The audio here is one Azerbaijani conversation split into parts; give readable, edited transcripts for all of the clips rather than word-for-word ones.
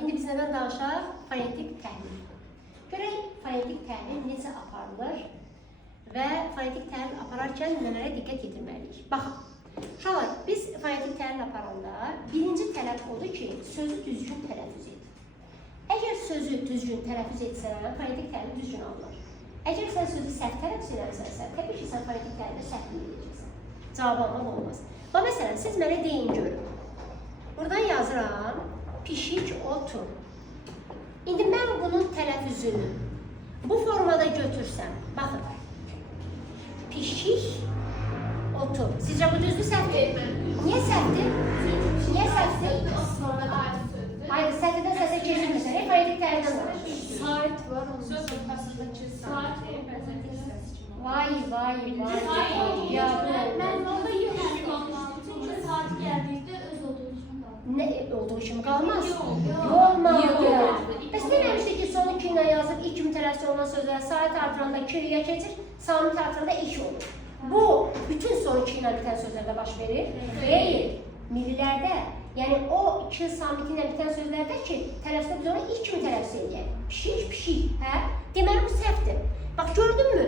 İndi biz nədən danışaq? Fonetik təhlil. Görək fonetik təhlil necə aparılır və fonetik təhlil apararkən nələrə diqqət yetirməliyik. Baxın, uşaqlar, biz fonetik təhlil aparanda birinci tələb odur ki, sözü düzgün tələffüz et. Əgər sözü düzgün tələffüz etsən, fonetik təhlil düzgün alınır. Əgər sən sözü səhv tələffüz edərsənsə, təbii ki, sən fonetik təhlildə səhvlik edəcəksən. Cavab almaq olmaz. Və məsələn, siz mənə deyin görün. Buradan yazıram, pişik otur. İndi mən bunun tələffüzünü bu formada götürsəm, baxın. Pişik otur. Sizcə bu düzdür, səhvdir? Niyə səhvdir? Niyə səhvdir? Hayır, səhvdən səsə keçirmirsən. Fonetik təhlildən danışır. Saat var, onun söz ortasındakı saat Vay. Ya ben orada yoxam. Çünki saat gəldikdə öz olduğu üçün qalır. nə olduğu kimi qalmaz? Olmalıdır. Bəs deməmişdik ki, son 2 ilə yazıb 2 mütələffüz olunan sözlər saat artıranda 2-yə keçir, samit artıranda 2 olur. Bu, bütün son 2 ilə bitən sözlərdə baş verir. Deyil. Millilərdə, yəni o 2 samiti ilə bitən sözlərdə ki, tələffüzdə biz onu ilk kimi tələffüz edək. Pişik, hə? Deməli, bu səhvdir. Bax, gördünmü?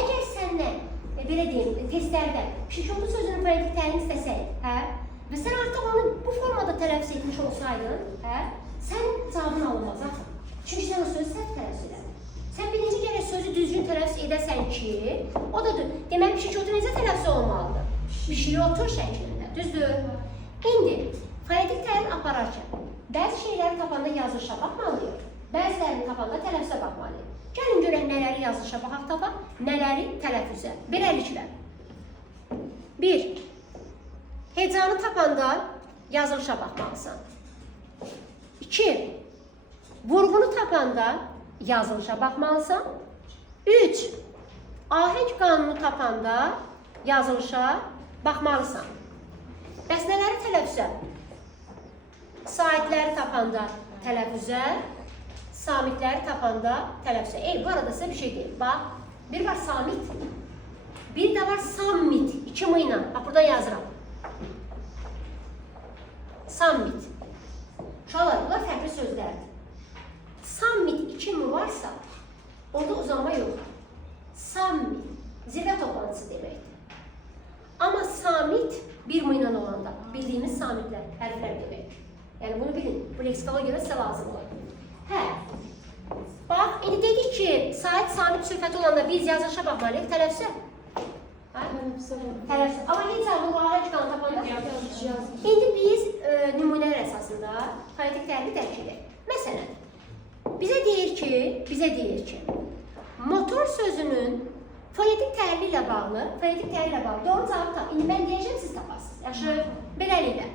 Əgər səndən, belə deyim, testlərdə pişik otu sözünün fonetik təhlilini istəsək, hə? Və sən artıq onu bu formada tələffüz etmiş olsaydın, hə? Sən cavabını alınmaz axı. Çünki sən o sözü səhv tələffüz edədin. Sən birinci gərək sözü düzgün tələffüz edəsən ki, o da deməli pişik otu necə tələffüz olmalıdır? Pişik otur şəklində, düzdür? İndi, fonetik təhlil apararkən, bəzi şeyləri tapanda yazılışa baxmalıyıq, bəzilərini tapanda tələffüzə baxmalıyıq. Gəlin görək nələri yazılışa baxaq tapaq, nələri tələffüzə. Beləliklə. 1. Hecanı tapanda yazılışa baxmalısan. 2. Vurğunu tapanda yazılışa baxmalısan. 3. Ahəng qanunu tapanda yazılışa baxmalısan. Bəs nələri tələffüzə? Saitləri tapanda tələffüzə, samitləri tapanda tələffüzə. Bu arada sizə bir şey deyim. Bax, bir var samit, bir də var sammit. 2 m ilə. Bax, burada yazıram. Sammit. Uşaqlar, bunlar fərqli sözlərdir. Sammit 2 m varsa, orada uzanma yoxdur. Sammit, zirvə toplantısı deməkdir. Amma samit 1 m ilə olanda bildiyimiz samitlər, hərflər deməkdir. Yəni bunu bilin, bu leksikologiya sizə lazım olur. Hə, bax, indi dedik ki, sait samit söhbəti olanda biz yazılışa baxmalıyıq, tələffüzə. Tələffüzə. Amma heç zaman bu ahəng qanunu tapanda İndi biz nümunələr əsasında fonetik təhlili dərk edək. Məsələn, bizə deyir ki, motor sözünün fonetik təhlili ilə bağlı, doğru cavab tap. İndi mən deyəcəm, siz tapasınız. Yaxşı, beləliklə.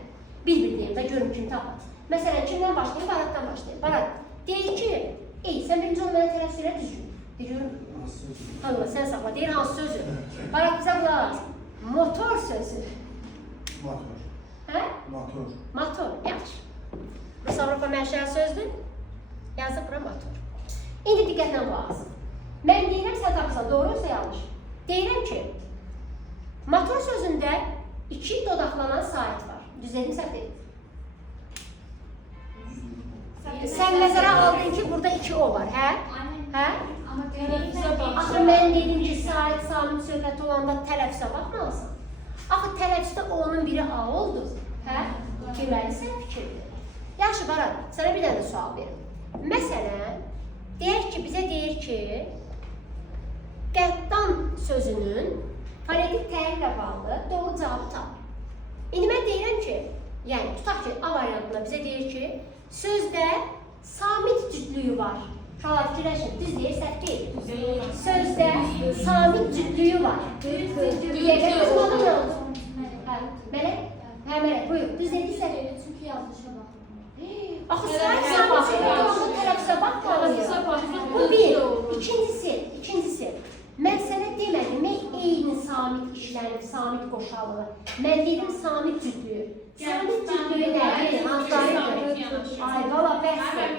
Bir deyim də görüm kim tapar. Məsələn, kimdən başlayayım? Baratdan başlayayım. Barat deyir ki, sən birinci onu mənə tələffüz elə düzgün. Deyirəm, tanıma, sən saxla. Deyir, hansı sözü? Barat bizə qulaq alsın. Motor sözü. Motor. Hə? Motor. Motor, yaxşı. Rus Avropa mənşəli sözdür. Yazıb bura motor. İndi diqqətlə qulaq alsın. Mən deyirəm, sən tapırsan, doğru yoxsa yanlış? Deyirəm ki, motor sözündə 2 dodaqlanan sait var. Düzlədim, səhv deyil. Sən nəzərə aldın ki, burada 2 o var, hə? Hə? Axı, mən dedim ki, sait, samit söhbəti olanda tələffüzə baxmalısan. Axı, tələffüzdə onun biri A oldu, hə? Deməli, sən fikirdir. Yaxşı, Barat, sənə bir dənə sual verim. Məsələn, bizə deyir ki, qəddan sözünün fonetik təhlillə bağlı doğru cavabı tap. İndi mən deyirəm ki, yəni tutaq ki, A variantında bizə deyir ki, sözdə samit cütlüyü var. Uşaqlar fikirləşin, düz deyir, səhv deyil. Sözdə samit cütlüyü var. Deyəcək, bizim adı nə olsun? Mələk? Hə, Mələk, buyur, düz deyil, səhv deyil. Çünki yazılışa baxmıyor. Axı, samit cütlüyü tələffüzə baxmalıyıq. Bu bir. İkincisi. Mən sənə demədim, eyni samit işlənib, samit qoşalığı. Mən dedim, samit cütlüyü. Samit cütlüyü nədir? Hanslarıdır? Ay, valla bəhsdir.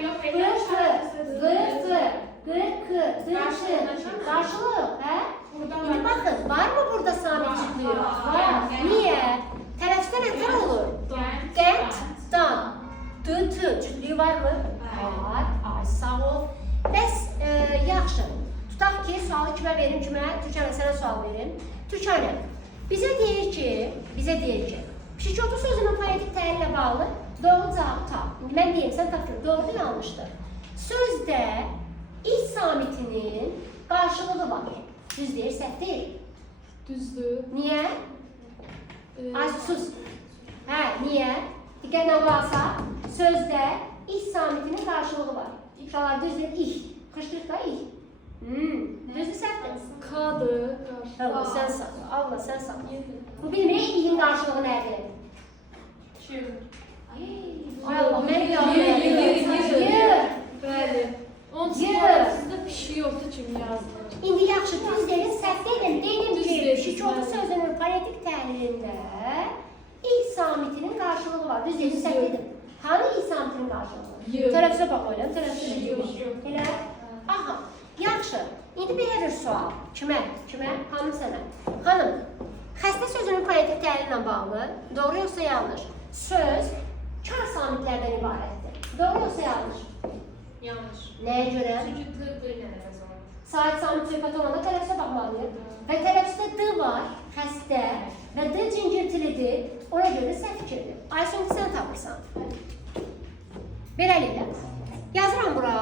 Qarşılıq, hə? İndi baxın, var mı burada samit cütlüyü? Var. Niyə? Tələffüzdə nətər olur? Qənd, dan. D, T cütlüyü var mı? Var. Ay, sağ ol. Bəs yaxşı. Tutaq ki, sualı kimə verim, Türkanə sənə sual verim. Türkanə, bizə deyir ki, pişikotu sözünün fonetik təyin ilə bağlı doğru cavab tap. Mən deyim, sən tapdın, doğru yanlışdır. Sözdə iç samitinin qarşılığı var. Düz deyir, səhv deyil. Düzdür. Niyə? Ay, sus. Hə, niyə? Diqqətlə qalsa, sözdə iç samitinin qarşılığı var. Uşaqlar düz deyir, ih. Qışqırıq da ih. Düzdür, səhvdir. K'dır. Allah, sən sağ. Allah, sən sağ. Bu bilmirik, ihin qarşılığı nədir? Ay Allah, mən Yer. Bəli. Onun sizdə pişik yoxdur kimi yazılır. İndi yaxşı, düz deyil, səhv deyilin. Deyim Düz ki, deyil. pişikotu sözünün fonetik təhlilində ilk samitinin qarşılığı var. Düz deyil, səhv deyilin. Hanı ilk samitinin qarşılığı? Yox. Tərəfizə baxmayın, tərəfizə Yox. Elə? Aha, yaxşı. İndi belə bir sual. Kimə? Xanım sənə. Xanım, xəstə sözünün fonetik təhlili ilə bağlı doğru yoxsa yanlış? Söz kar samitlərdən ibarətdir. Doğru yoxsa yanlış? Yanlış. Nəyə görə? Çünki D ilə nəfəs olunur. Sahib samit söhbəti olanda tərəfizə baxmalıyıq. Və tərəfizdə D var, xəstə və D cingiltilidir. Ona görə də səhv fikirdir. Aysun, sən tapırsan. Beləliklə, yazıram bura.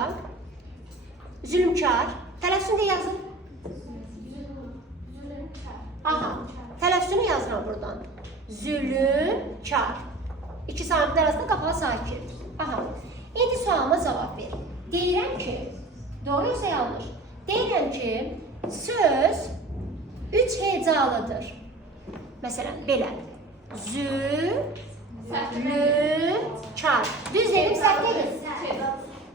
Zülmkar. Tələffüzünü yazın. Aha, tələffüzünü yazıram buradan. Zülmkar. İki samitlər arasında qapalı sahib. Aha, indi sualıma cavab ver. Deyirəm ki, doğru yoxsa yanlış? Deyirəm ki, söz üç hecalıdır. Məsələn, belə. Zülmkar. Düz deyim, səhv deyil.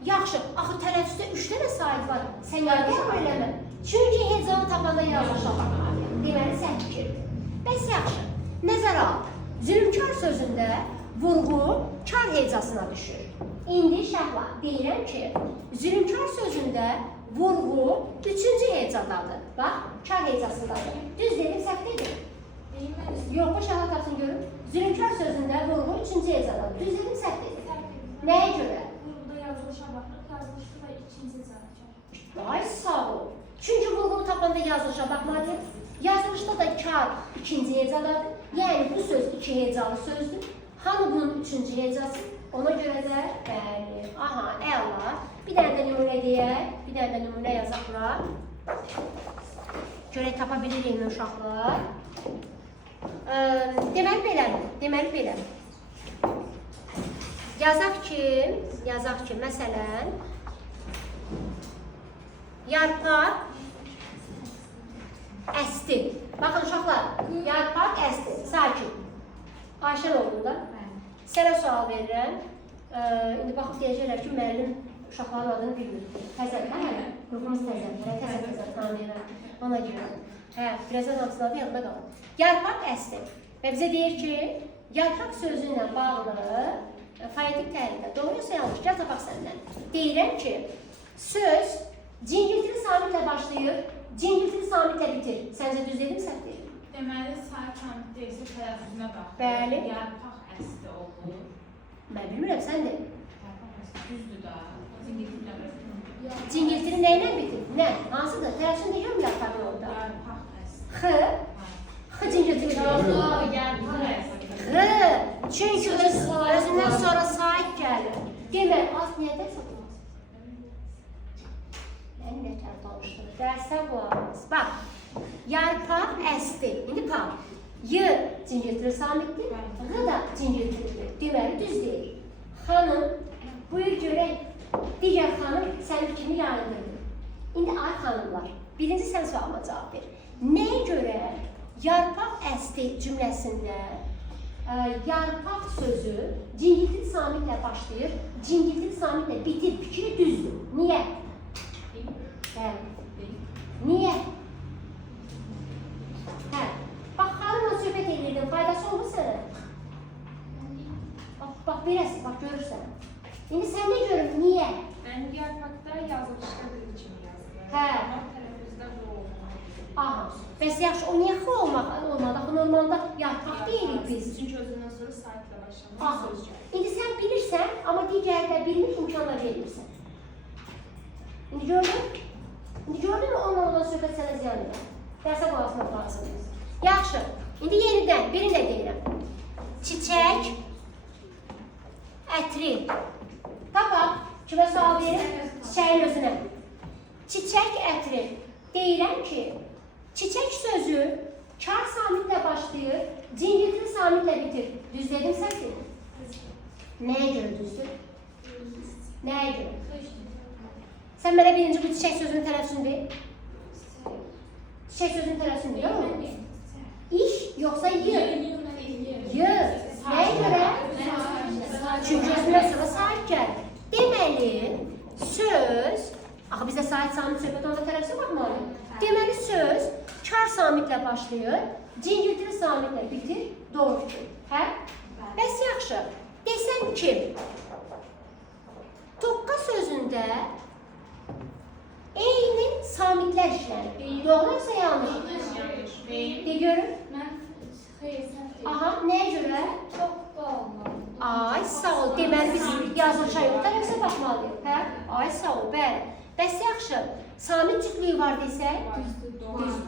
Yaxşı, axı tələffüzdə 3 dənə sahib var. Sən yanlış eləmə. Çünki hecanı tapanda yazılışa deməli səhv fikirdir. Bəs yaxşı, nəzərə al. Zülmkar sözündə vurğu kar hecasına düşür. İndi şəhla deyirəm ki, zülmkar sözündə vurğu 3-cü hecadadır. Bax, kar hecasındadır. Düz deyim, səhv deyil. Yox, bu şəhla tapsın görün. Zülmkar sözündə vurğu 3-cü hecadadır. Düz deyim, səhv deyil. Nəyə görə? Burada yazılışa baxırıq, yazılışda da ikinci cavab. Ay sağ ol. Çünki vurğunu tapanda yazılışa baxmalıyıq. Yazılışda da kar ikinci hecadadır. Yəni bu söz iki hecalı sözdür. Hanı bunun üçüncü hecası? Ona görə də bəli. Aha, əla. Bir dənə də nümunə deyək. Bir dənə də nümunə yazaq bura. Görək tapa bilirik uşaqlar. Deməli belə. Yazaq ki, məsələn, yarpaq əsti. Baxın uşaqlar, yarpaq əsti. Sakin. Ayşən oğlunda. Sənə sual verirəm. İndi baxıb deyəcəklər ki, müəllim uşaqların adını bilmir. Təzədir, hə? Ruhumuz təzədir, təzə tanıyırəm. Ona görə. Hə, birazdan hamısının adı yanında qalır. Yarpaq əsti. Və bizə deyir ki, yarpaq sözü ilə bağlı fonetik təhlildə doğru yoxsa yanlış? Gəl tapaq səndən. Deyirəm ki, söz cingiltili samitlə başlayır, cingiltili samitlə bitir. Səncə düz dedim, səhv deyil? Deməli, sahib samit deyilsə tələffüzünə bax. Bəli. Yarpaq əsti olur. Mən bilmirəm, sən de. Yarpaq əsti düzdür da. Cingiltilə bitir. Cingiltili nə ilə bitir? Nə? Hansıdır? Tərəfini deyirəm yarpaqın orada. Yarpaq əsti. X cingiltili bitir. Yarpaq əsti. X. Çünki özündən sonra sahib gəlir. Demək, az niyə dərsəm? Mən nətər danışdırır? Dərsə qulağınız. Bax, yarpaq əsti. İndi bax, Y cingiltili samitdir, Q da cingiltilidir. Deməli, düz deyil. Xanım, buyur görək, digər xanım sənin fikrini yayındırdı. İndi ay xanımlar, birinci sən sualıma cavab ver. Nəyə görə yarpaq əsti cümləsində yarpaq sözü cingiltili samitlə başlayır, cingiltili samitlə bitir, fikri düzdür. Niyə? Niyə? Hə, bax, xanımla söhbət edirdim, faydası oldu sənə? Bax, beləsin, bax, görürsən. İndi sən nə görüm, niyə? Yəni, yarpaqda yazılışda bir kimi yazılır. Hə. Amma tələffüzdə bu olmalı. Aha, bəs yaxşı, o niyə xı olmadı? Axı, normalda yarpaq deyirik biz. Çünki özündən sonra sahiblə başlamaq Aha, söz gəlir. indi sən bilirsən, amma birini imkanla verirsən. İndi gördün? İndi gördün mü onunla olan söhbət sənə ziyan edir? Dərsə qulaq lazımdır. Yaxşı. İndi yenidən birini də deyirəm. Çiçək, ətri. Tapaq, kimə sual verir? Çiçəyin özünə. Çiçək, ətri. Deyirəm ki, çiçək sözü kar samitlə başlayır, cingiltili samitlə bitir. Düz dedim səhv? Nəyə görə düzdür? Nəyə görə? Sən mənə birinci bu çiçək sözünün tələffüzünü ver. Çiçək sözünün tələffüzünü ver, yox? İş yoxsa y? Y. Nəyə görə? Çünki özünə sonra sahib gəlir. Deməli, söz, axı bizdə sahib samit söhbət onda tələffüzə baxmalıyıq. Deməli, söz kar samitlə başlayır, cingiltili samitlə bitir, doğru fikir. Hə? Bəs yaxşı, desəm ki, toqqa sözündə eyni samitlər işlənir. Doğru yoxsa yanlış? De görün. Aha, nəyə görə? Çok da olmalı. Ay, sağ ol. Deməli, biz yazılışa yox, tərəfsə baxmalıyıq. Hə? Ay, sağ ol, bəli. Bəs yaxşı, samit cütlüyü var desək? Düzdür.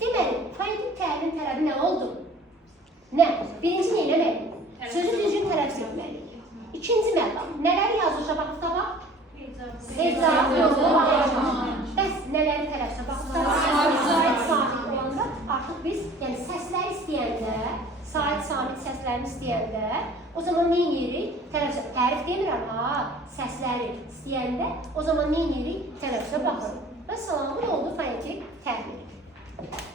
Deməli, fonetik təhlilin tələbi nə oldu? Nə? Birinci nə eləməliyik? Sözü düzgün tələffüz etməliyik. İkinci məqam, nələri yazılışa baxıb tapaq? Heca, yolu, bəs nələri tələffüzə baxıb tapaq? Sabit olanda artıq biz, yəni səsləri istəyəndə, sabit sabit səslərini istəyəndə, o zaman nə edirik? Tələffüzə, tərif demirəm, səsləri istəyəndə, o zaman nə edirik? Tələffüzə baxırıq. Məsələn, bu oldu fonetik təhlil.